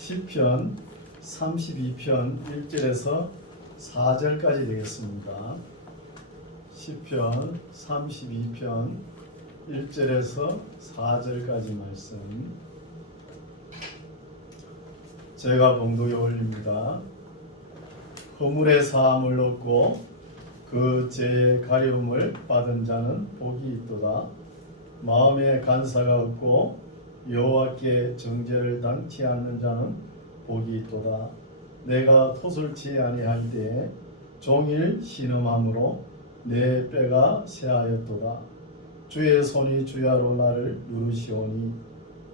시편 32편 1절에서 4절까지 되겠습니다. 시편 32편 1절에서 4절까지 말씀 제가 봉독에 올립니다. 허물의 사함을 얻고 그 죄의 가려움을 받은 자는 복이 있도다. 마음에 간사가 없고 여호와께 정죄를 당치 않는 자는 복이 있도다. 내가 토설치 아니할 때에 종일 신음함으로 내 뼈가 쇠하였도다. 주의 손이 주야로 나를 누르시오니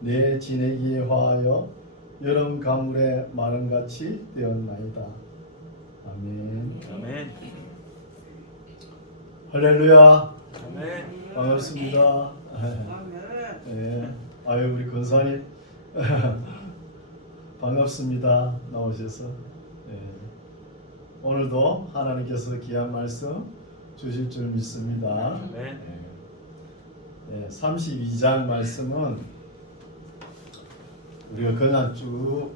내 지내기에 화하여 여름 가물에 마름같이 되었나이다. 아멘. 아멘. 할렐루야. 아멘. 반갑습니다. 네. 아유 우리 권사님 반갑습니다. 나오셔서 네. 오늘도 하나님께서 귀한 말씀 주실 줄 믿습니다. 아멘. 네. 32장 말씀은 우리가 그냥 쭉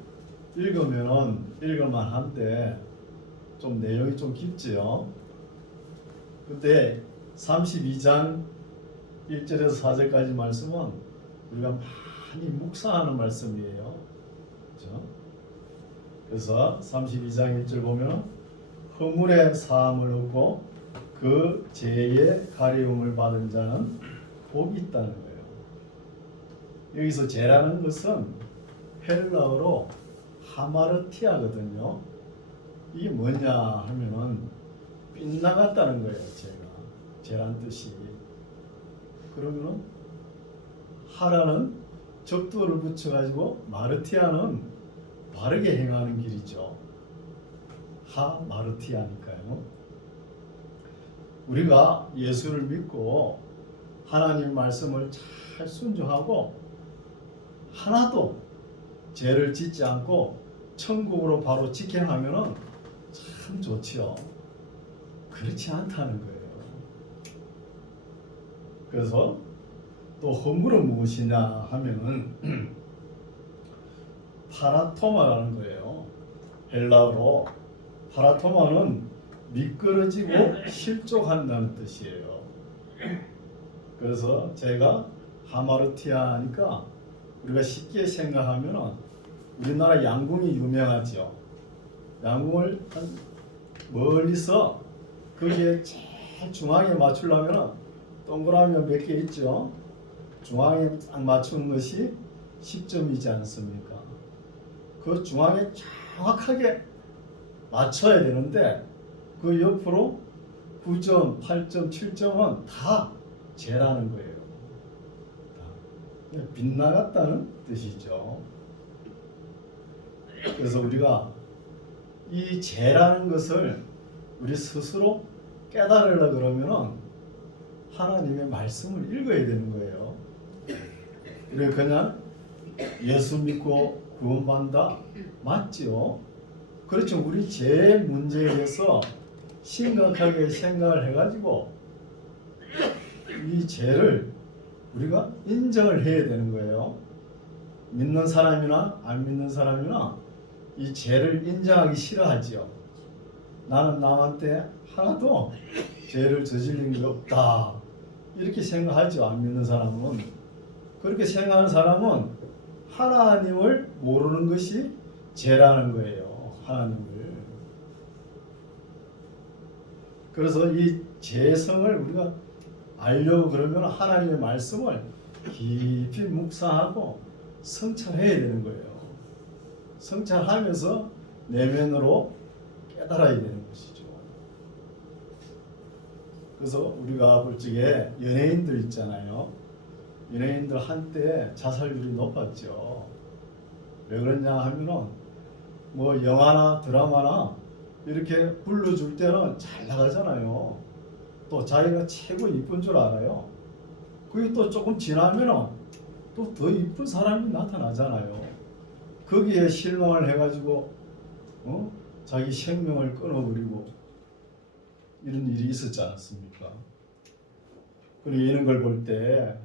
읽을만 한데 좀 내용이 좀 깊지요. 근데 32장 1절에서 4절까지 말씀은 우리가 많이 묵상하는 말씀이에요. 그렇죠? 그래서 32장 1절 보면 허물의 사함을 얻고 그 죄의 가려움을 받은 자는 복이 있다는 거예요. 여기서 죄라는 것은 헬라어로 하마르티아거든요. 이게 뭐냐 하면은 빗나갔다는 거예요. 죄란 뜻이. 그러면은 하라는 적도를 붙여가지고 마르티아는 바르게 행하는 길이죠. 마르티아니까요. 우리가 예수를 믿고 하나님 말씀을 잘 순종하고 하나도 죄를 짓지 않고 천국으로 바로 직행하면은 참 좋지요. 그렇지 않다는 거예요. 그래서 또 허물은 무엇이냐 하면은 파라토마라는 거예요. 헬라어로 파라토마는 미끄러지고 실족한다는 뜻이에요. 그래서 제가 하마르티아 하니까 우리가 쉽게 생각하면은 우리나라 양궁이 유명하죠. 양궁을 한 멀리서 거기에 제일 중앙에 맞추려면 동그라미 몇 개 있죠. 중앙에 딱 맞추는 것이 10점이지 않습니까? 그 중앙에 정확하게 맞춰야 되는데 그 옆으로 9점, 8점, 7점은 다 죄라는 거예요. 빗나갔다는 뜻이죠. 그래서 우리가 이 죄라는 것을 우리 스스로 깨달으려고 그러면은 하나님의 말씀을 읽어야 되는 거예요. 우리가 그냥 예수 믿고 구원받는다? 맞지요? 그렇죠. 우리 죄 문제에 대해서 심각하게 생각을 해가지고 이 죄를 우리가 인정을 해야 되는 거예요. 믿는 사람이나 안 믿는 사람이나 이 죄를 인정하기 싫어하지요. 나는 남한테 하나도 죄를 저지른 게 없다. 이렇게 생각하죠. 안 믿는 사람은. 그렇게 생각하는 사람은 하나님을 모르는 것이 죄라는 거예요. 하나님을. 그래서 이 죄성을 우리가 알려고 그러면 하나님의 말씀을 깊이 묵상하고 성찰해야 되는 거예요. 성찰하면서 내면으로 깨달아야 되는 것이죠. 그래서 우리가 볼 적에 연예인들 있잖아요. 연예인들 한때 자살률이 높았죠. 왜 그러냐 하면은 뭐 영화나 드라마나 이렇게 불러줄 때는 잘 나가잖아요. 또 자기가 최고 이쁜 줄 알아요. 그게 또 조금 지나면은 또 더 이쁜 사람이 나타나잖아요. 거기에 실망을 해가지고 자기 생명을 끊어버리고 이런 일이 있었지 않습니까? 그리고 이런 걸 볼 때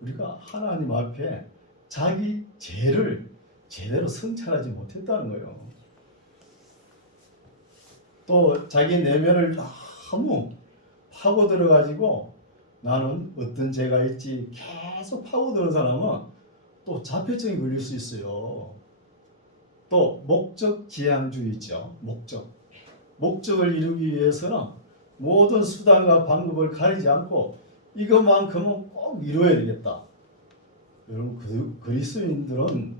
우리가 하나님 앞에 자기 죄를 제대로 성찰하지 못했다는 거예요. 또 자기 내면을 너무 파고 들어가지고 나는 어떤 죄가 있지 계속 파고드는 사람은 또 자폐증이 걸릴 수 있어요. 또 목적 지향주의 있죠. 목적을 이루기 위해서는 모든 수단과 방법을 가리지 않고 이것만큼은 꼭 이루어야 되겠다. 여러분, 그리스도인들은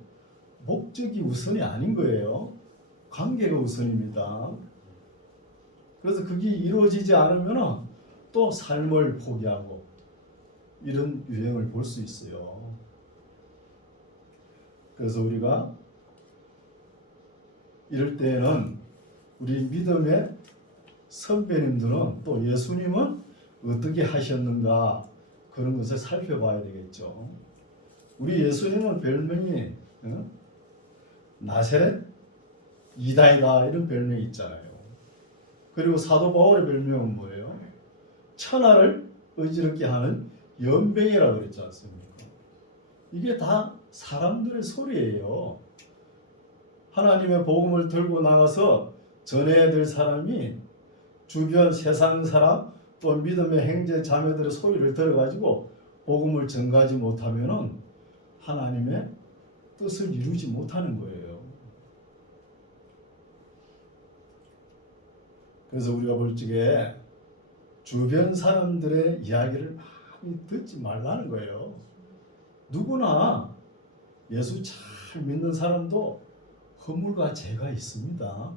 목적이 우선이 아닌 거예요. 관계가 우선입니다. 그래서 그게 이루어지지 않으면 또 삶을 포기하고 이런 유형을 볼 수 있어요. 그래서 우리가 이럴 때에는 우리 믿음의 선배님들은 또 예수님은 어떻게 하셨는가 그런 것을 살펴봐야 되겠죠. 우리 예수님은 별명이 나세렛 이다이다 이런 별명이 있잖아요. 그리고 사도 바울의 별명은 뭐예요? 천하를 어지럽게 하는 연병이라고 그랬지 않습니까? 이게 다 사람들의 소리예요. 하나님의 복음을 들고 나가서 전해야 될 사람이 주변 세상 사람 또 믿음의 형제 자매들의 소리를 들어가지고 복음을 전가하지 못하면은 하나님의 뜻을 이루지 못하는 거예요. 그래서 우리가 볼 적에 주변 사람들의 이야기를 많이 듣지 말라는 거예요. 누구나 예수 잘 믿는 사람도 허물과 죄가 있습니다.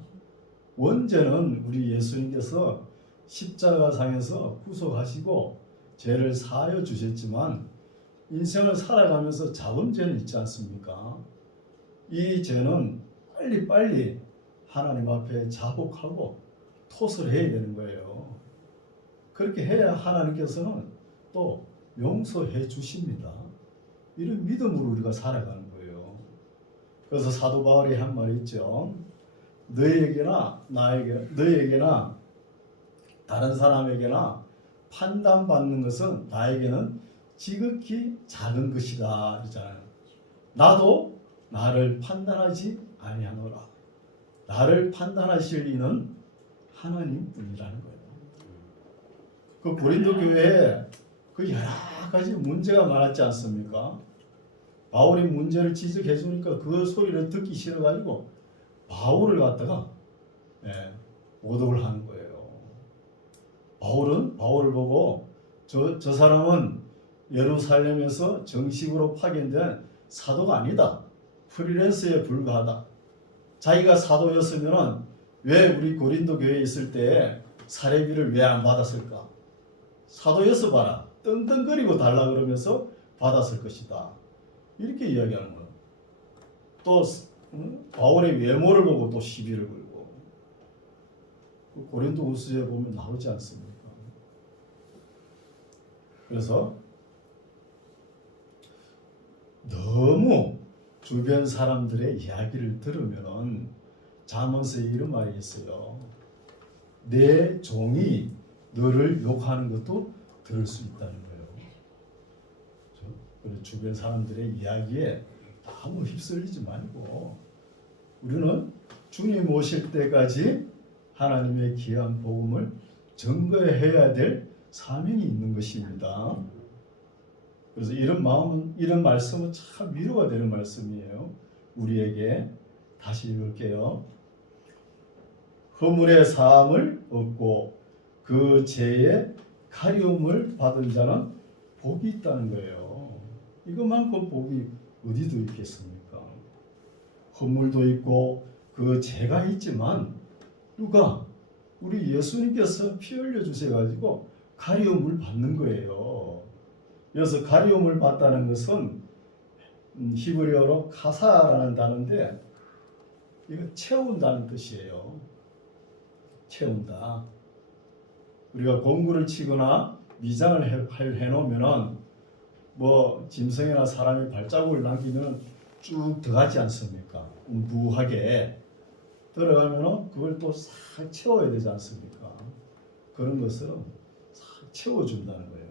원죄는 우리 예수님께서 십자가상에서 구속하시고 죄를 사하여 주셨지만 인생을 살아가면서 자범죄는 있지 않습니까? 이 죄는 빨리빨리 하나님 앞에 자복하고 토설해야 되는 거예요. 그렇게 해야 하나님께서는 또 용서해 주십니다. 이런 믿음으로 우리가 살아가는 거예요. 그래서 사도 바울이 한 말이 있죠. 너희에게나 다른 사람에게나 판단받는 것은 나에게는 지극히 작은 것이다. 그러잖아요. 나도 나를 판단하지 아니하노라. 나를 판단하실 이는 하나님뿐이라는 거예요. 그 고린도 교회에 그 여러 가지 문제가 많았지 않습니까? 바울이 문제를 지적해 주니까 그 소리를 듣기 싫어가지고 바울을 갖다가 모독을 하는 거예요. 바울을 보고 저 사람은 예루살렘에서 정식으로 파견된 사도가 아니다. 프리랜서에 불과하다. 자기가 사도였으면 왜 우리 고린도 교회에 있을 때 사례비를 왜 안 받았을까? 사도였어 봐라. 떵떵거리고 달라 그러면서 받았을 것이다. 이렇게 이야기하는 거예요. 또 바울의 외모를 보고 또 시비를 걸고 고린도후서에 보면 나오지 않습니까? 그래서 너무 주변 사람들의 이야기를 들으면 잠언서에 이런 말이 있어요. 내 종이 너를 욕하는 것도 들을 수 있다는 거예요. 주변 사람들의 이야기에 너무 휩쓸리지 말고 우리는 주님 오실 때까지 하나님의 귀한 복음을 증거해야 될 사명이 있는 것입니다. 그래서 이런 말씀은 참 위로가 되는 말씀이에요. 우리에게 다시 읽을게요. 허물의 사함을 얻고 그 죄의 가리움을 받은 자는 복이 있다는 거예요. 이것만큼 복이 어디도 있겠습니까? 허물도 있고 그 죄가 있지만 누가 우리 예수님께서 피 흘려 주셔가지고 가리움을 받는 거예요. 그래서 가리움을 받다는 것은 히브리어로 카사라는 단어인데 이거 채운다는 뜻이에요. 채운다. 우리가 공구를 치거나 미장을 해놓으면은 뭐 짐승이나 사람이 발자국을 남기면 쭉 들어가지 않습니까? 무하게 들어가면은 그걸 또 싹 채워야 되지 않습니까? 그런 것은 싹 채워준다는 거예요.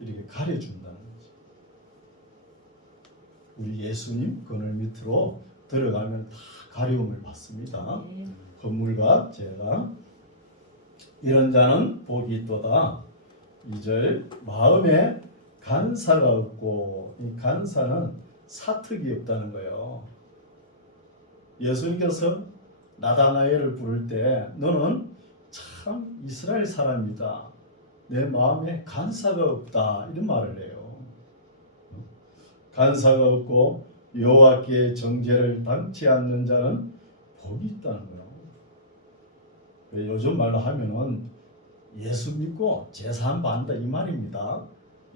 이렇게 가려준다는 거죠. 우리 예수님 그늘 밑으로 들어가면 다 가려움을 받습니다. 건물과 죄가. 이런 자는 복이 있도다. 2절 마음에 간사가 없고, 이 간사는 사특이 없다는 거예요. 예수님께서 나다나엘을 부를 때 너는 참 이스라엘 사람이다. 내 마음에 간사가 없다. 이런 말을 해요. 간사가 없고 여호와께 정죄를 당치 않는 자는 복이 있다는 거예요. 요즘 말로 하면은 예수 믿고 제사함 받는다 이 말입니다.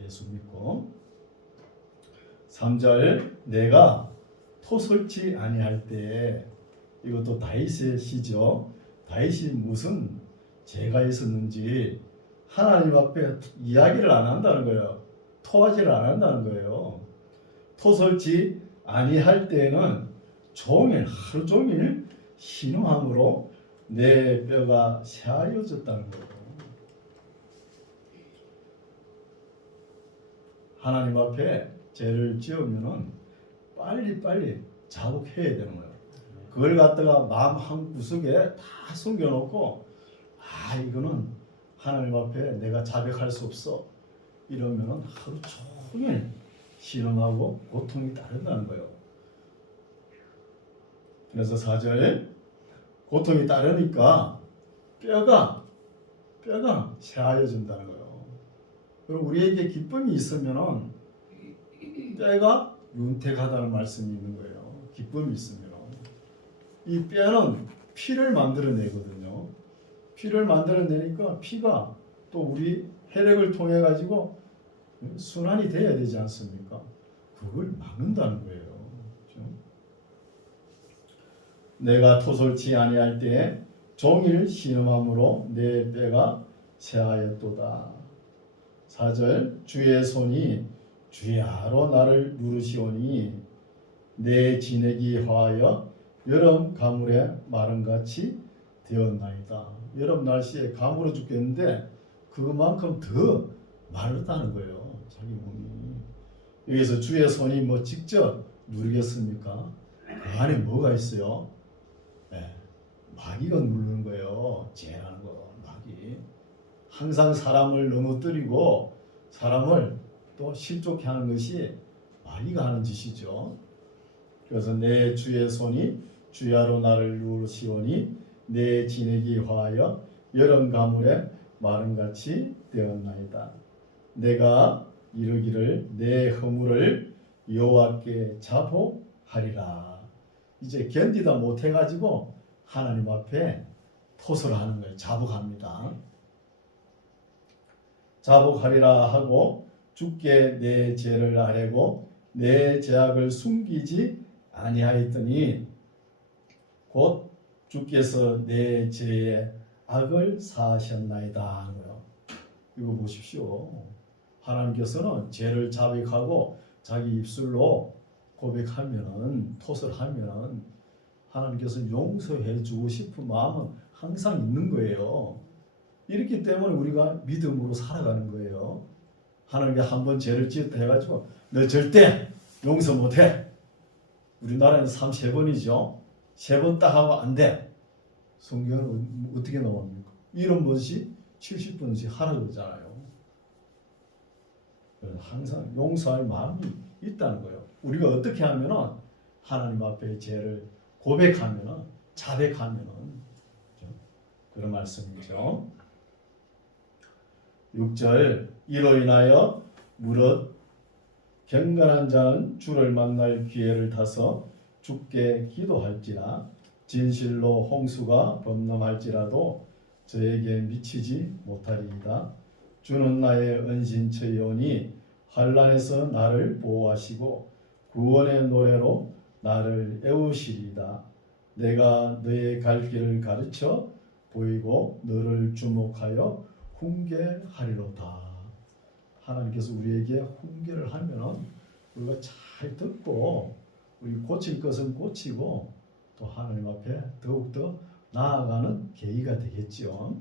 예수 믿고. 3절 내가 토설치 아니할 때, 이것도 다윗의 시죠. 다윗이 무슨 죄가 있었는지 하나님 앞에 이야기를 안 한다는 거예요. 토하지를 안 한다는 거예요. 토설치 아니할 때에는 종일 하루 종일 신음함으로 내 뼈가 새하여졌다는 거예요. 하나님 앞에 죄를 지으면은 빨리빨리 자복해야 되는 거예요. 그걸 갖다가 마음 한 구석에 다 숨겨놓고 이거는 하나님 앞에 내가 자백할 수 없어 이러면은 하루 종일 신음하고 고통이 따른다는 거예요. 그래서 4절 고통이 따르니까 뼈가 새하여진다는 거예요. 그럼 우리에게 기쁨이 있으면은 뼈가 윤택하다는 말씀이 있는 거예요. 기쁨이 있으면 이 뼈는 피를 만들어내거든요. 피를 만들어내니까 피가 또 우리 혈액을 통해 가지고 순환이 돼야 되지 않습니까? 그걸 막는다는 거예요. 그렇죠? 내가 토설치 아니할 때 종일 신음함으로 내 뼈가 새하였도다. 4절 주의 손이 주야로 나를 누르시오니 내 진액이 화하여 여름 가물에 마름같이 되었나이다. 여름 날씨에 가물어 죽겠는데 그것만큼 더 마르다는 거예요. 자기 몸이. 여기서 주의 손이 뭐 직접 누르겠습니까? 그 안에 뭐가 있어요? 마귀가 누르는 거예요. 죄라는 거, 마귀. 항상 사람을 넘어뜨리고 사람을 또 실족해 하는 것이 마귀가 하는 짓이죠. 그래서 내 주의 손이 주야로 나를 누르시오니 내 진액이 화하여 여름 가물에 마름같이 되었나이다. 내가 이르기를 내 허물을 여호와께 자복하리라. 이제 견디다 못해가지고 하나님 앞에 토설하는 거예요. 자복합니다. 자복하리라 하고 주께 내 죄를 아뢰고 내 죄악을 숨기지 아니하였더니 곧 주께서 내 죄의 악을 사하셨나이다 하는 거예요. 이거 보십시오. 하나님께서는 죄를 자백하고 자기 입술로 고백하면은 토설하면은 하나님께서 용서해 주고 싶은 마음은 항상 있는 거예요. 이렇기 때문에 우리가 믿음으로 살아가는 거예요. 하나님께 한번 죄를 지었다 해가지고 너 절대 용서 못해. 우리나라에는 3번이죠. 3번 딱 하고 안 돼. 성경은 어떻게 나옵니까? 이런 것이 70번씩 하라고 그러잖아요. 그래서 항상 용서할 마음이 있다는 거예요. 우리가 어떻게 하면은 하나님 앞에 죄를 고백하면은 자백하면은 그런 말씀이죠. 6절 이로 인하여 무릇 경건한 자는 주를 만날 기회를 타서 주께 기도할지라 진실로 홍수가 범람할지라도 저에게 미치지 못하리이다. 주는 나의 은신처이오니 환난에서 나를 보호하시고 구원의 노래로 나를 애우시리이다. 내가 너의 갈 길을 가르쳐 보이고 너를 주목하여 훈계하리로다. 하나님께서 우리에게 훈계를 하면은 우리가 잘 듣고 우리 고칠 것은 고치고 또 하나님 앞에 더욱더 나아가는 계기가 되겠죠.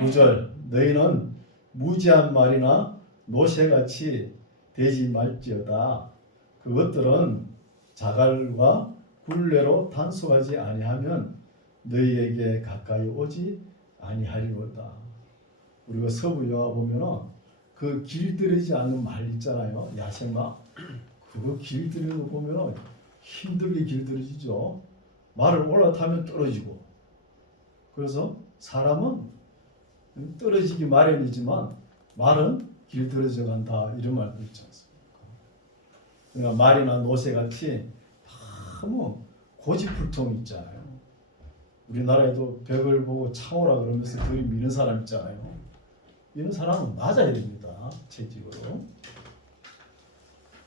9절 너희는 무지한 말이나 노새같이 되지 말지어다. 그것들은 자갈과 굴레로 단속하지 아니하면 너희에게 가까이 오지 아니하리로다. 우리가 서부 영화 보면은 그 길들이지 않는 말 있잖아요. 야생마. 그거 길들이는 거 보면은 힘들게 길들여지죠. 말을 올라타면 떨어지고. 그래서 사람은 떨어지기 마련이지만 말은 길들여져 간다. 이런 말도 있지 않습니까? 그러니까 말이나 노새같이 너무 고집불통 있잖아요. 우리나라에도 벽을 보고 창호라 그러면서 들이 미는 사람 있잖아요. 이런 사람은 맞아야 됩니다. 채찍으로.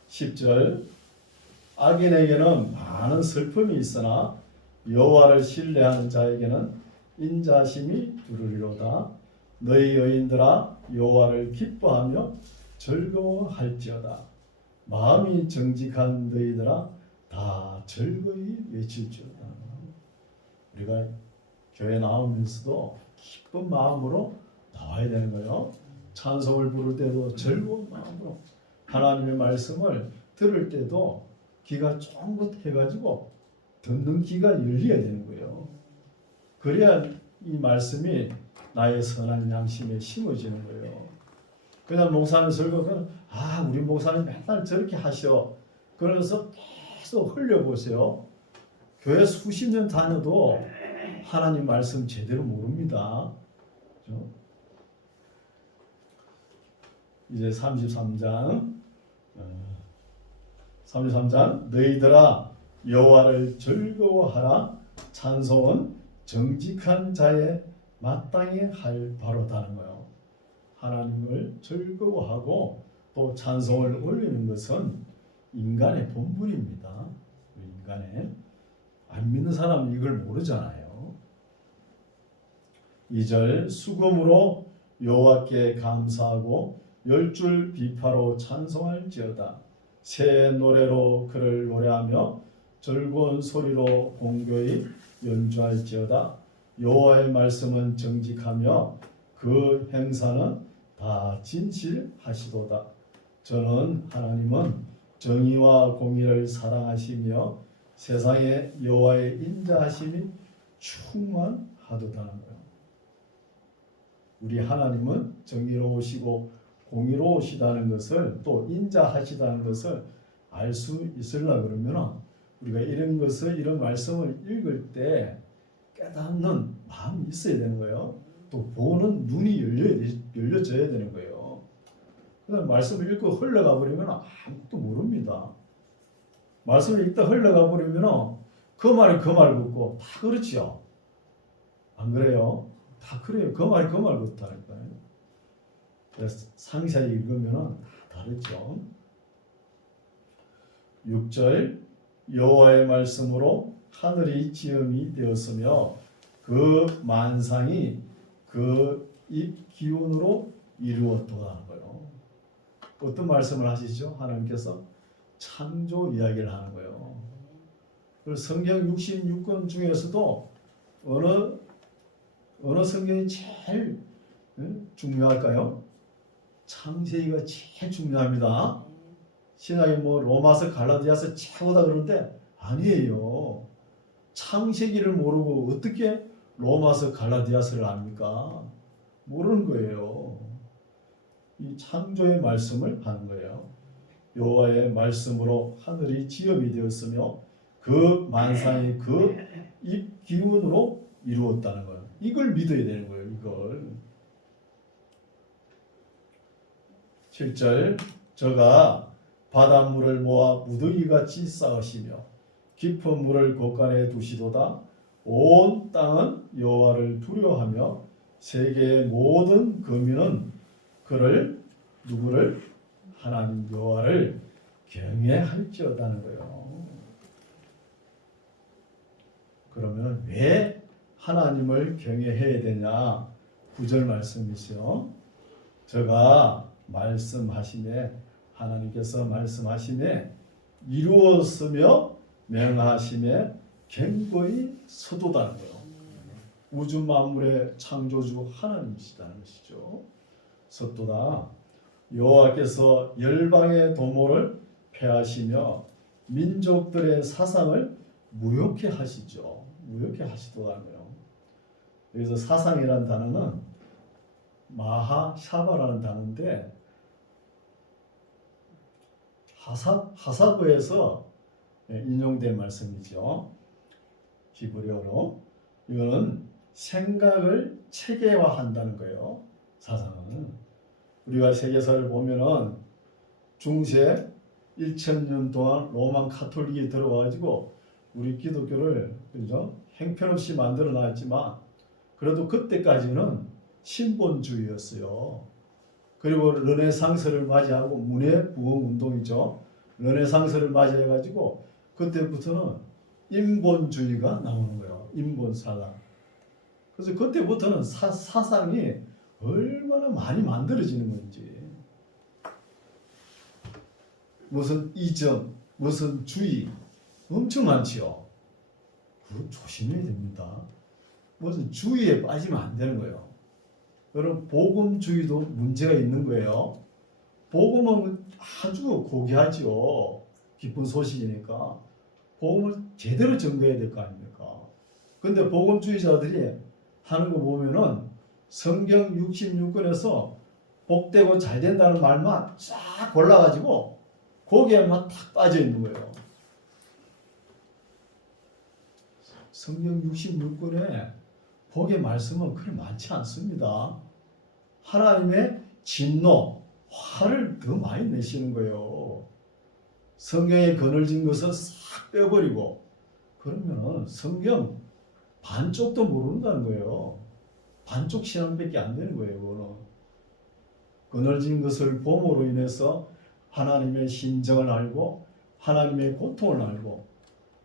10절 악인에게는 많은 슬픔이 있으나 여호와를 신뢰하는 자에게는 인자심이 두르리로다. 너희 여인들아 여호와를 기뻐하며 즐거워할지어다. 마음이 정직한 너희들아 다 즐거이 외칠지어다. 우리가 교회 나오면서도 기쁜 마음으로 나와야 되는 거예요. 찬송을 부를 때도 즐거운 마음으로, 하나님의 말씀을 들을 때도 귀가 쫑긋해가지고 듣는 귀가 열려야 되는 거예요. 그래야 이 말씀이 나의 선한 양심에 심어지는 거예요. 그냥 목사님 설교는 우리 목사님 맨날 저렇게 하셔 그러면서 계속 흘려보세요. 교회 수십 년 다녀도 하나님 말씀 제대로 모릅니다. 그렇죠? 이제 33장 너희들아 여호와를 즐거워하라. 찬송은 정직한 자의 마땅히 할 바로다는 거예요. 하나님을 즐거워하고 또 찬송을 올리는 것은 인간의 본분입니다. 인간의 안 믿는 사람은 이걸 모르잖아요. 2절 수금으로 여호와께 감사하고 10줄 비파로 찬송할지어다. 새 노래로 그를 노래하며 즐거운 소리로 공교히 연주할지어다. 여호와의 말씀은 정직하며 그 행사는 다 진실하시도다. 저는 하나님은 정의와 공의를 사랑하시며 세상에 여호와의 인자하심이 충만하도다는 거예요. 우리 하나님은 정의로우시고 공의로우시다는 것을 또 인자하시다는 것을 알 수 있으려 그러면 우리가 이런 말씀을 읽을 때 깨닫는 마음이 있어야 되는 거예요. 또 보는 눈이 열려져야 되는 거예요. 그다음 말씀을 읽고 흘러가 버리면 아무것도 모릅니다. 말씀을 읽다 흘러가 버리면 그 말이 그 말 같고 다 그렇지요. 안 그래요? 다 그래요. 그 말이 그 말 같다니까요. 그래서 상세히 읽으면 다 다르죠. 6절 여호와의 말씀으로 하늘이 지음이 되었으며 그 만상이 그 입 기운으로 이루었도다. 어떤 말씀을 하시죠? 하나님께서 창조 이야기를 하는 거예요. 그래서 성경 66권 중에서도 어느 성경이 제일 중요할까요? 창세기가 제일 중요합니다. 신약이 로마서 갈라디아서 최고다 그러는데 아니에요. 창세기를 모르고 어떻게 로마서 갈라디아서를 압니까? 모르는 거예요. 이 창조의 말씀을 하는 거예요. 여호와의 말씀으로 하늘이 지음이 되었으며 그 만상이 그 입 기운으로 이루었다는 거예요. 이걸 믿어야 되는 거예요. 이걸. 7절 저가 바닷물을 모아 무더기같이 쌓으시며 깊은 물을 곳간에 두시도다. 온 땅은 여호와를 두려워하며 세계의 모든 거민은 그를 누구를 하나님 여호와를 경외할지어다는 거예요. 그러면 왜 하나님을 경외해야 되냐? 9절 말씀이죠. 저가 말씀하심에 하나님께서 말씀하심에 이루었으며 명하심에 견고히 서도다는 거예요. 우주 만물의 창조주 하나님이시다는 것이죠. 섰도다. 여호와께서 열방의 도모를 폐하시며 민족들의 사상을 무효케 하시죠. 무효케 하시더라고요. 그래서 사상이라는 단어는 마하샤바라는 단어인데 하사부에서 인용된 말씀이죠. 히브리어로. 이거는 생각을 체계화한다는 거예요. 사상은. 우리가 세계사를 보면은 중세 1000년 동안 로만 카톨릭이 들어와가지고 우리 기독교를 그죠? 형편없이 만들어 놨지만 그래도 그때까지는 신본주의였어요. 그리고 르네상스를 맞이하고 문해 부흥 운동이죠. 르네상스를 맞이해가지고 그때부터는 인본주의가 나오는 거예요. 인본사상. 그래서 그때부터는 사상이 얼마나 많이 만들어지는 건지. 무슨 이점, 무슨 주의 엄청 많지요. 그거 조심해야 됩니다. 무슨 주의에 빠지면 안 되는 거예요. 여러분 복음주의도 문제가 있는 거예요. 복음은 아주 고귀하죠. 기쁜 소식이니까 복음을 제대로 전거해야 될 거 아닙니까? 근데 복음주의자들이 하는 거 보면은 성경 66권에서 복되고 잘 된다는 말만 쫙 골라가지고 거기에만 탁 빠져 있는 거예요. 성경 66권에 복의 말씀은 그리 많지 않습니다. 하나님의 진노, 화를 더 많이 내시는 거예요. 성경에 거늘진 것을 싹 빼버리고 그러면 성경 반쪽도 모른다는 거예요. 반쪽 신앙밖에 안 되는 거예요. 그거는. 거늘진 것을 봄으로 인해서 하나님의 심정을 알고 하나님의 고통을 알고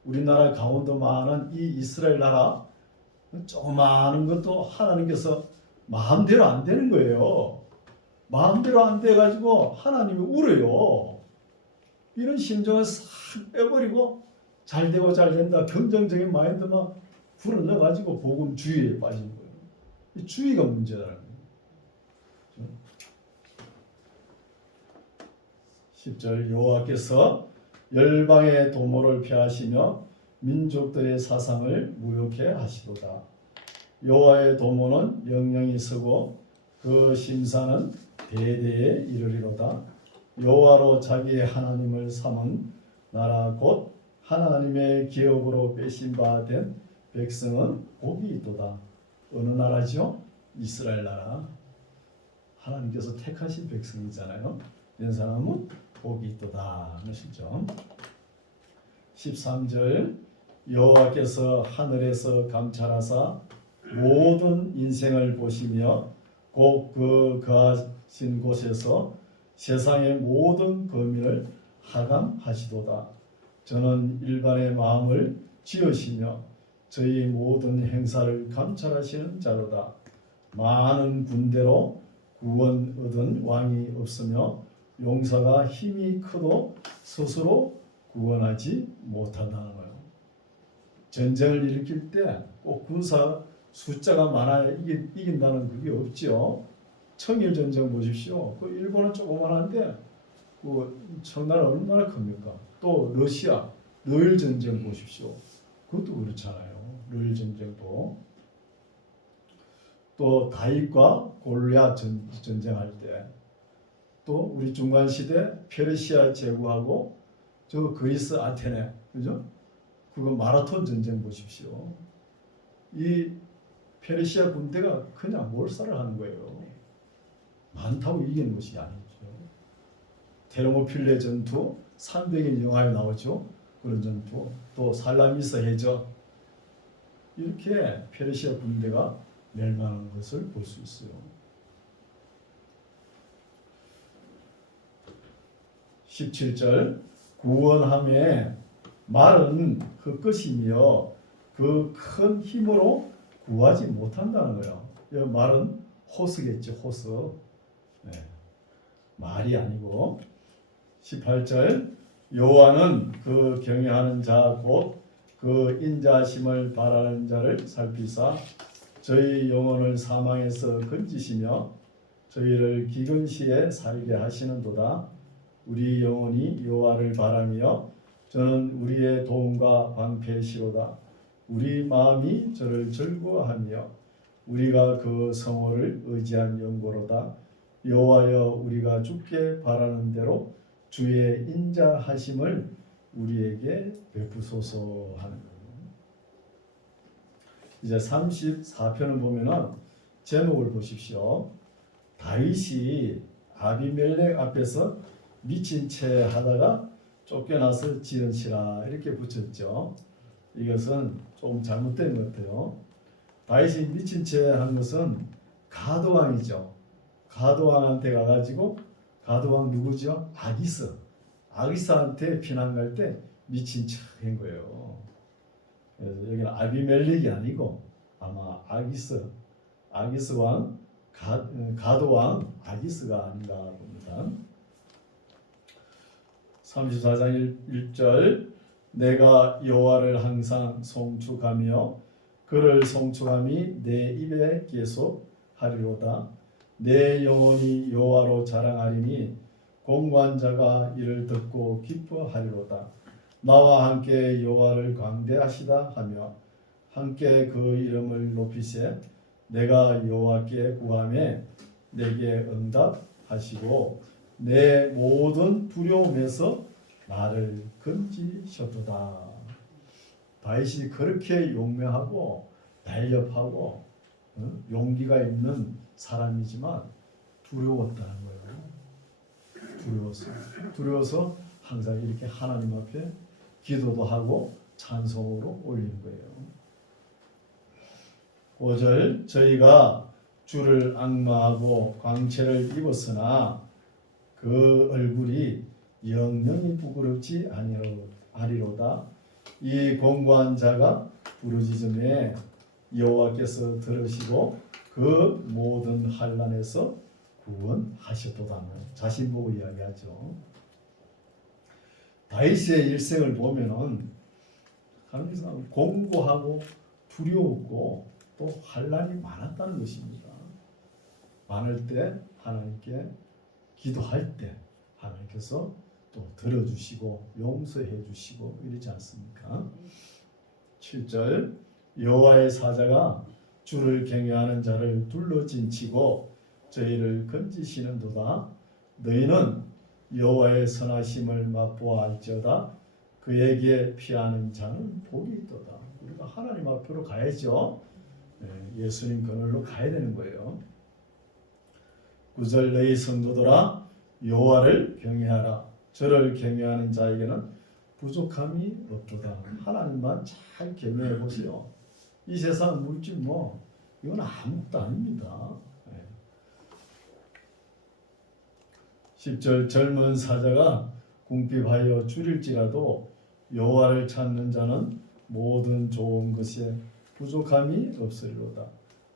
우리나라 강원도 많은 이 이스라엘 나라 조그마한 것도 하나님께서 마음대로 안 되는 거예요. 마음대로 안 돼가지고 하나님이 울어요. 이런 심정을 싹 빼버리고 잘 되고 잘 된다 긍정적인 마인드만 불어넣어가지고 복음주의에 빠진 거예요. 이 주의가 문제라는 거예요. 10절 여호와께서 열방의 도모를 폐하시며 민족들의 사상을 무효케 하시도다. 여호와의 도모는 영영이 서고 그 심사는 대대에 이르리로다. 여호와로 자기의 하나님을 삼은 나라 곧 하나님의 기업으로 빼신 바 된 백성은 복이 있도다. 어느 나라죠? 이스라엘 나라. 하나님께서 택하신 백성이잖아요. 이런 사람은 복이 있도다 하는 시죠. 13절 여호와께서 하늘에서 감찰하사 모든 인생을 보시며 곧 그 거하신 곳에서 세상의 모든 범인을 하감하시도다. 저는 일반의 마음을 지으시며 저희 모든 행사를 감찰하시는 자로다. 많은 군대로 구원 얻은 왕이 없으며 용사가 힘이 크도 스스로 구원하지 못한다는 거예요. 전쟁을 일으킬 때 꼭 군사 숫자가 많아야 이긴다는 그게 없죠. 청일전쟁 보십시오. 그 일본은 조그만한데 그 청나라 얼마나 큽니까? 또 러시아 러일전쟁 보십시오. 그것도 그렇잖아요. 러일전쟁도. 또 다윗과 골리앗 전쟁할 때 또 우리 중간시대 페르시아 제국하고 저 그리스 아테네 그죠? 그거 마라톤 전쟁 보십시오. 이 페르시아 군대가 그냥 몰살을 하는 거예요. 많다고 이기는 것이 아니죠. 테르모필레 전투 300일 영화에 나오죠. 그런 전투. 또 살라미스 해저. 이렇게 페르시아 군대가 멸망하는 것을 볼 수 있어요. 17절 구원함에 말은 헛것이며 그 큰 힘으로 구하지 못한다는 거예요. 이 말은 호스겠죠. 호스. 네. 말이 아니고 18절 여호와는 그 경외하는 자 곧 그 인자심을 바라는 자를 살피사 저희 영혼을 사망에서 건지시며 저희를 기근시에 살게 하시는도다. 우리 영혼이 여호와를 바라며 저는 우리의 도움과 방패시로다. 우리 마음이 저를 즐거워하며 우리가 그 성호를 의지한 영고로다. 여호와여 우리가 주께 바라는 대로 주의 인자하심을 우리에게 베푸소서 하는 거예요. 이제 34편을 보면은 제목을 보십시오. 다윗이 아비멜렉 앞에서 미친 채 하다가 쫓겨나서 지은 시라 이렇게 붙였죠. 이것은 조금 잘못된 것 같아요. 다윗이 미친 채 한 것은 가드왕이죠. 가드왕한테 가가지고 가드왕 누구죠? 아기스. 아기스한테 피난 갈 때 미친 척 한 거예요. 그래서 여기는 아비멜렉이 아니고 아마 아기스 왕 가드왕 아기스가 아닌가 봅니다. 34장 1절 내가 여호와를 항상 송축하며 그를 송축함이 내 입에 계속하리로다. 내 영혼이 여호와로 자랑하리니 공관자가 이를 듣고 기뻐하리로다. 나와 함께 여호와를 광대하시다 하며 함께 그 이름을 높이세. 내가 여호와께 구하매 내게 응답하시고 내 모든 두려움에서 나를 건지셨도다. 다윗이 그렇게 용맹하고 날렵하고 용기가 있는 사람이지만 두려웠다는 거예요. 두려워서 항상 이렇게 하나님 앞에 기도도 하고 찬송으로 올리는 거예요. 5절 저희가 주를 앙마하고 광채를 입었으나 그 얼굴이 영영이 부끄럽지 아니로다. 이 공고한 자가 부르짖음에 여호와께서 들으시고 그 모든 환난에서 구원하셨도다. 자신 보고 이야기하죠. 다윗의 일생을 보면은 하나님께서 공고하고 두려웠고 또 환난이 많았다는 것입니다. 많을 때 하나님께 기도할 때 하나님께서 또 들어주시고 용서해 주시고 이러지 않습니까? 7절 여호와의 사자가 주를 경외하는 자를 둘러진치고 저희를 건지시는도다. 너희는 여호와의 선하심을 맛보아 알지어다. 그에게 피하는 자는 복이 있도다. 우리가 하나님 앞으로 가야죠. 예수님 그늘로 가야 되는 거예요. 9절 너희 성도들아 여호와를 경외하라. 저를 경외하는 자에게는 부족함이 없도다. 하나님만 잘 경외해 보세요. 이 세상 물질 이건 아무것도 아닙니다. 10절 젊은 사자가 궁핍하여 줄일지라도 여호와를 찾는 자는 모든 좋은 것에 부족함이 없으리로다.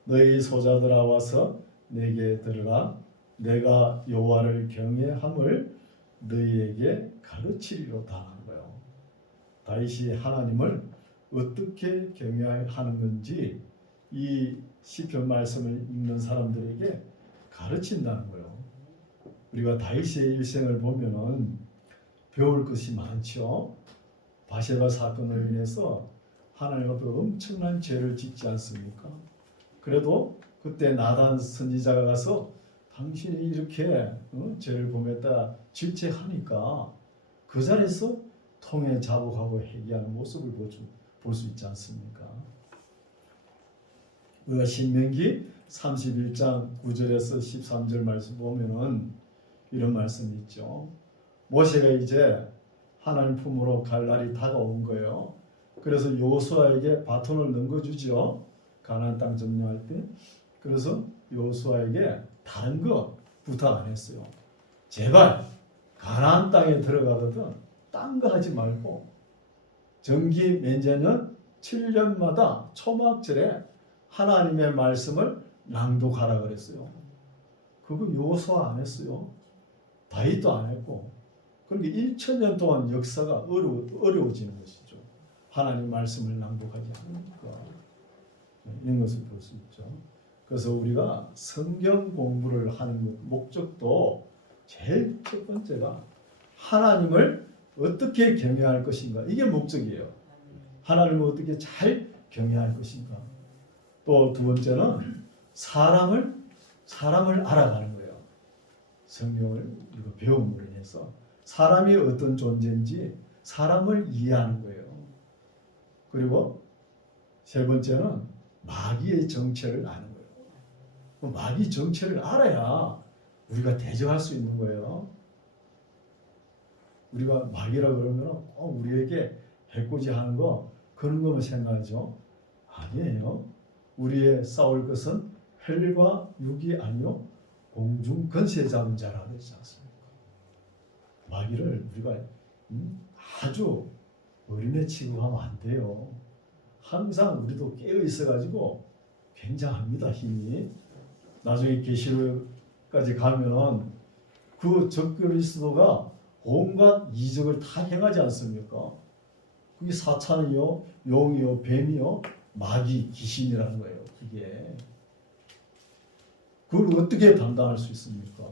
너희 소자들아 와서 내게 들으라. 내가 여호와를 경외함을 너희에게 가르치리로다 하는 거예요. 다윗이 하나님을 어떻게 경외하는 건지 이 시편 말씀을 읽는 사람들에게 가르친다는 거예요. 우리가 다윗의 일생을 보면은 배울 것이 많죠. 바세바 사건으로 인해서 하나님 앞에 엄청난 죄를 짓지 않습니까? 그래도 그때 나단 선지자가 가서 당신이 이렇게 죄를 범했다 질책하니까 그 자리에서 통해 자복하고 회개하는 모습을 볼 수 있지 않습니까? 우리가 신명기 31장 9절에서 13절 말씀 보면은 이런 말씀이 있죠. 모세가 이제 하나님 품으로 갈 날이 다가온 거예요. 그래서 여호수아에게 바톤을 넘겨주죠. 가나안 땅 점령할 때. 그래서 여호수아에게 다른 거 부탁 안 했어요. 제발 가나안 땅에 들어가거든 딴 거 하지 말고 정기 맹제년 7년마다 초막절에 하나님의 말씀을 낭독하라 그랬어요. 그거 여호수아 안 했어요. 다윗도 안 했고. 그러니까 1000년 동안 역사가 어려워지는 것이죠. 하나님 말씀을 낭독하지 않으니까. 이런 것을 볼 수 있죠. 그래서 우리가 성경 공부를 하는 목적도 제일 첫 번째가 하나님을 어떻게 경외할 것인가? 이게 목적이에요. 하나님을 어떻게 잘 경외할 것인가? 또 두 번째는 사람을 알아가는 거예요. 성경을 우리가 배움으로 인해서 사람이 어떤 존재인지 사람을 이해하는 거예요. 그리고 세 번째는 마귀의 정체를 아는 거예요. 마귀 정체를 알아야 우리가 대적할 수 있는 거예요. 우리가 마귀라 그러면 우리에게 해코지 하는 거 그런 거만 생각하죠. 아니에요. 우리의 싸울 것은 혈과 육이 아니요 공중 권세 잡은 자라 그러지 않습니까? 마귀를 우리가 아주 어린애 취급하면 안 돼요. 항상 우리도 깨어 있어가지고 굉장합니다. 힘이. 나중에 계시록까지 가면은 그 적그리스도가 온갖 이적을 다 행하지 않습니까? 그게 사탄이요, 용이요, 뱀이요, 마귀, 귀신이라는 거예요. 그게. 그걸 어떻게 감당할 수 있습니까?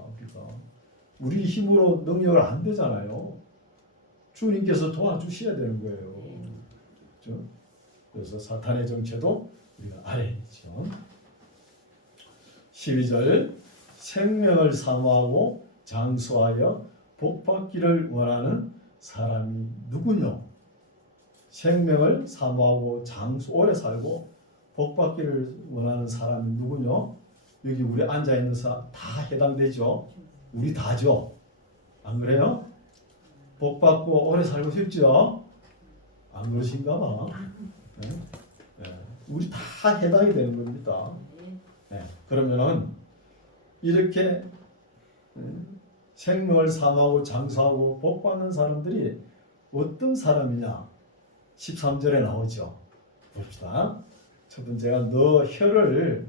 우리 힘으로 능력을 안 되잖아요. 주님께서 도와주셔야 되는 거예요. 그렇죠? 그래서 사탄의 정체도 우리가 알아야 되죠. 12절 생명을 사모하고 장수하여 복받기를 원하는 사람이 누구뇨? 생명을 사모하고 오래 살고 복받기를 원하는 사람이 누구뇨? 여기 우리 앉아있는 사람 다 해당되죠? 우리 다죠? 안 그래요? 복받고 오래 살고 싶죠? 안 그러신가 봐. 네? 네. 우리 다 해당이 되는 겁니다. 네. 그러면은 이렇게 생명을 사모하고 장수하고 복받는 사람들이 어떤 사람이냐? 13절에 나오죠. 봅시다. 첫 번째가 너 혀를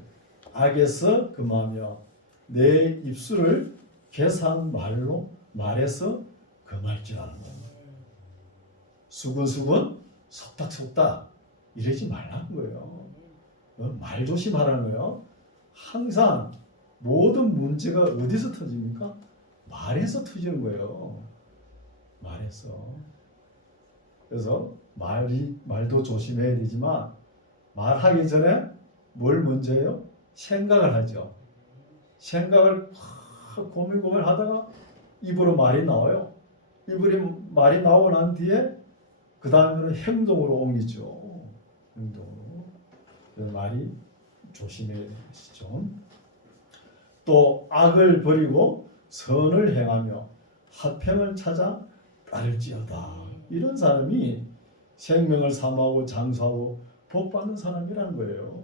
악에서 금하며 내 입술을 괴사한 말로 말해서 금할지라는 겁니다. 수근수근 속닥속닥 이러지 말라는 거예요. 말 조심하라는 거예요. 항상 모든 문제가 어디서 터집니까? 말에서 터지는 거예요. 말에서. 그래서 말도 조심해야 되지만 말하기 전에 뭘 먼저 해요? 생각을 하죠. 생각을 고민고민 하다가 입으로 말이 나와요. 입으로 말이 나오고 난 뒤에 그 다음에는 행동으로 옮기죠. 행동으로. 그래서 말이 조심해야 되시죠. 또 악을 버리고 선을 행하며 화평을 찾아 따를지어다. 이런 사람이 생명을 사모하고 장수하고 복받는 사람이라는 거예요.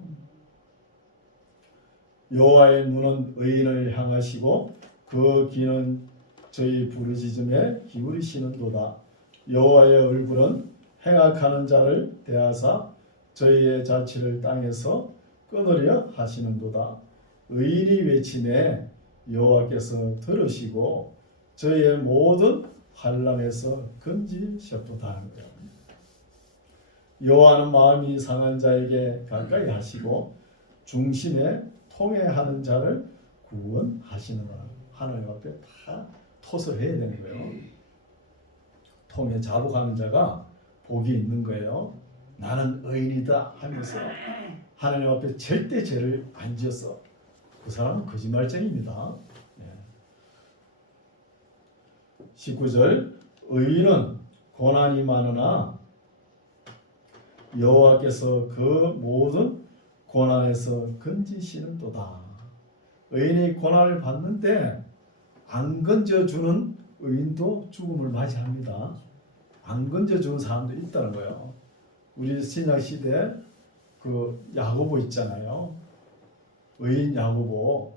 여호와의 눈은 의인을 향하시고 그 귀는 저희 부르짖음에 기울이시는도다. 여호와의 얼굴은 행악하는 자를 대하사 저희의 자취를 땅에서 끊으려 하시는도다. 의인이 외치매 여호와께서 들으시고 저희의 모든 환난에서 건지셨도다. 여호와는 마음이 상한 자에게 가까이 하시고 중심에 통회하는 자를 구원하시는구나. 하나님 앞에 다 토설해야 되는 거예요. 통회 자복하는 자가 복이 있는 거예요. 나는 의인이다 하면서 하나님 앞에 절대 죄를 안 지어서 그 사람은 거짓말쟁이입니다. 19절 의인은 고난이 많으나 여호와께서 그 모든 고난에서 건지시는도다. 의인이 고난을 받는데 안 건져주는 의인도 죽음을 맞이합니다. 안 건져주는 사람도 있다는 거예요. 우리 신약 시대 그 야고보 있잖아요. 의인 야고보.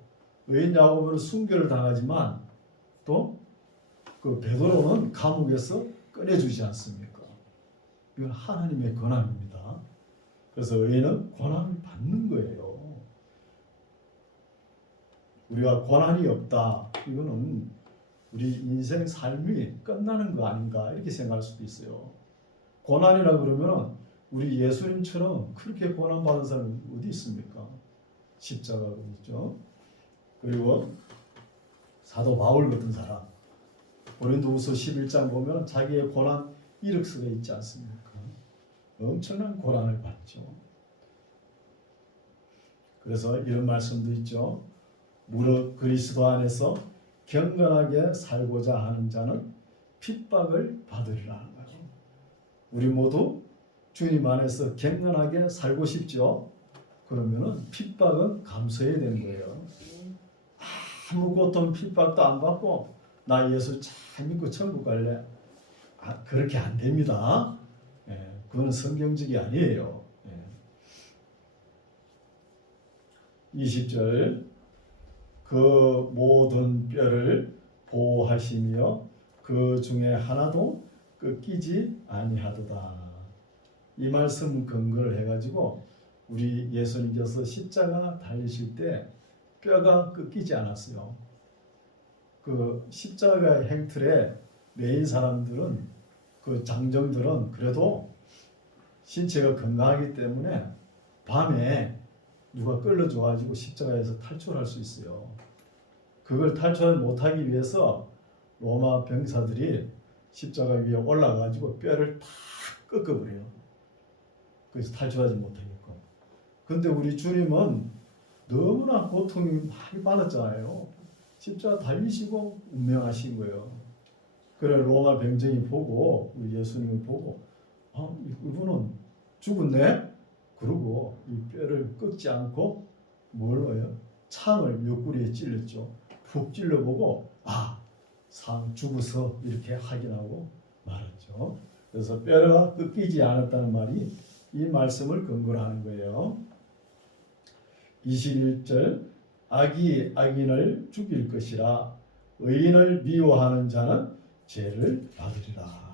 의인 야고보는 순교를 당하지만 또 그 베드로는 감옥에서 꺼내주지 않습니까? 이건 하나님의 권한입니다. 그래서 의인은 고난을 받는 거예요. 우리가 고난이 없다. 이거는 우리 인생 삶이 끝나는 거 아닌가 이렇게 생각할 수도 있어요. 고난이라 그러면 우리 예수님처럼 그렇게 고난받은 사람이 어디 있습니까? 십자가가 있죠. 그리고 사도 바울 같은 사람. 고린도후서 11장 보면 자기의 고난 이력서가 있지 않습니까? 엄청난 고난을 받죠. 그래서 이런 말씀도 있죠. 무릇 그리스도 안에서 경건하게 살고자 하는 자는 핍박을 받으리라는 거예요. 우리 모두 주님 안에서 경건하게 살고 싶죠. 그러면은 핍박은 감수해야 되는 거예요. 아무 고통 핍박도 안 받고 나 예수 잘 믿고 천국 갈래? 그렇게 안 됩니다. 그건 성경적이 아니에요. 20절 그 모든 뼈를 보호하시며 그 중에 하나도 꺾이지 아니하도다. 이 말씀 근거를 해가지고 우리 예수님께서 십자가 달리실 때 뼈가 꺾이지 않았어요. 그 십자가의 행틀에 매인 사람들은 그 장정들은 그래도 신체가 건강하기 때문에 밤에 누가 끌어줘가지고 십자가에서 탈출할 수 있어요. 그걸 탈출 못하기 위해서 로마 병사들이 십자가 위에 올라가가지고 뼈를 다 꺾어버려요. 그래서 탈출하지 못하게끔. 근데 우리 주님은 너무나 고통이 많이 받았잖아요. 십자가 달리시고 운명하신 거예요. 그래 로마 병정이 보고 우리 예수님을 보고 이분은 죽었네? 그러고 이 뼈를 꺾지 않고 뭘 해요? 창을 옆구리에 찔렀죠. 푹 찔러보고 상 죽어서 이렇게 확인하고 말았죠. 그래서 뼈가 꺾이지 않았다는 말이 이 말씀을 근거로 하는 거예요. 21절 악이 악인을 죽일 것이라 의인을 미워하는 자는 죄를 받으리라.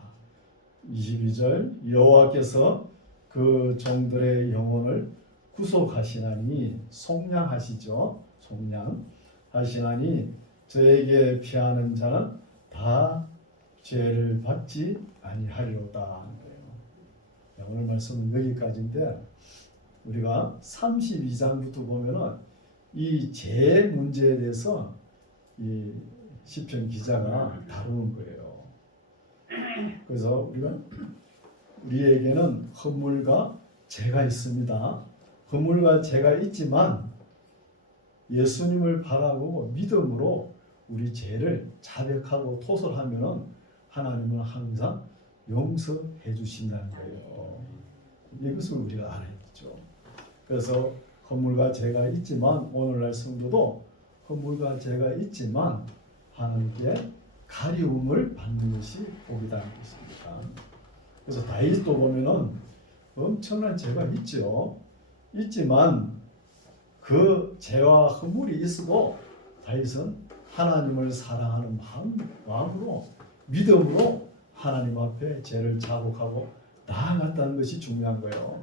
22절 여호와께서 그 종들의 영혼을 구속하시나니 속량하시죠. 속량하시나니 저에게 피하는 자는 다 죄를 받지 아니하리로다. 오늘 말씀은 여기까지인데 우리가 32장부터 보면은 이 죄 문제에 대해서 이 시편 기자가 다루는 거예요. 그래서 우리에게는 허물과 죄가 있습니다. 허물과 죄가 있지만 예수님을 바라고 믿음으로 우리 죄를 자백하고 토설하면은 하나님은 항상 용서해 주신다는 거예요. 이것을 우리가 알아야죠. 그래서 허물과 죄가 있지만 오늘날 성도도 허물과 죄가 있지만 하나님께 가리움을 받는 것이 복이라는 것입니다. 그래서 다윗도 보면은 엄청난 죄가 있죠. 있지만 그 죄와 허물이 있어도 다윗은 하나님을 사랑하는 마음으로 믿음으로 하나님 앞에 죄를 자복하고 나아갔다는 것이 중요한 거예요.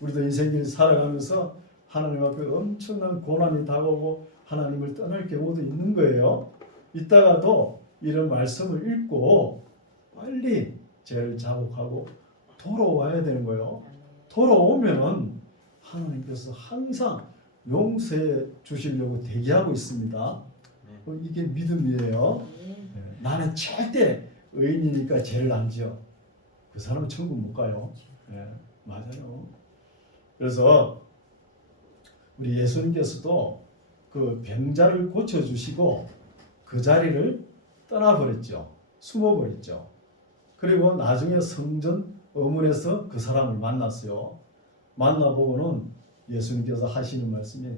우리도 인생길 살아가면서 하나님 앞에 엄청난 고난이 다가오고 하나님을 떠날 경우도 있는 거예요. 이따가도 이런 말씀을 읽고 빨리 죄를 자복하고 돌아와야 되는 거예요. 돌아오면은 하나님께서 항상 용서해 주시려고 대기하고 있습니다. 이게 믿음이에요. 나는 절대 의인이니까 죄를 안 지어. 그 사람은 천국 못 가요. 맞아요. 그래서 우리 예수님께서도 그 병자를 고쳐주시고 그 자리를 떠나버렸죠. 숨어버렸죠. 그리고 나중에 성전 어문에서 그 사람을 만났어요. 만나보고는 예수님께서 하시는 말씀이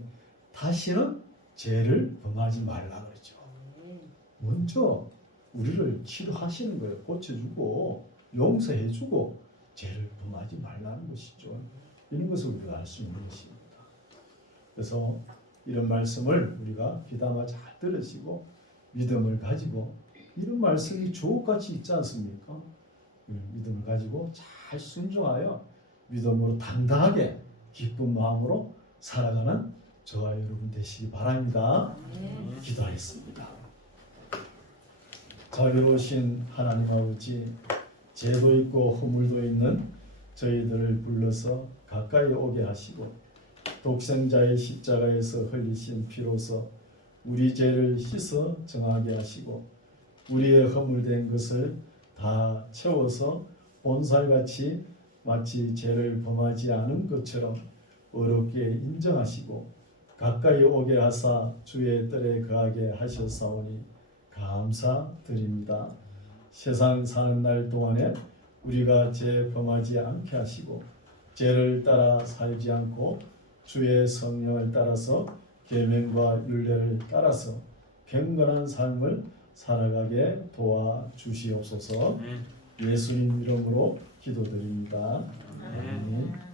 다시는 죄를 범하지 말라 그랬죠. 먼저 우리를 치료하시는 거예요. 고쳐주고 용서해주고 죄를 범하지 말라는 것이죠. 이런 것을 우리가 알 수 있는 것입니다. 그래서 이런 말씀을 우리가 귀담아 잘 들으시고 믿음을 가지고 이런 말씀이 주옥같이 있지 않습니까? 믿음을 가지고 잘 순종하여 믿음으로 당당하게 기쁜 마음으로 살아가는 저와 여러분 되시기 바랍니다. 기도하겠습니다. 자비로우신 하나님 아버지, 죄도 있고 허물도 있는 저희들을 불러서 가까이 오게 하시고 독생자의 십자가에서 흘리신 피로서 우리 죄를 씻어 정하게 하시고 우리의 허물된 것을 다 채워서 본살같이 마치 죄를 범하지 않은 것처럼 어렵게 인정하시고 가까이 오게 하사 주의 뜰에 거하게 하셨사오니 감사드립니다. 세상 사는 날 동안에 우리가 죄 범하지 않게 하시고 죄를 따라 살지 않고 주의 성령을 따라서 계명과 율례를 따라서 경건한 삶을 살아가게 도와주시옵소서. 예수님 이름으로 기도드립니다. 아멘.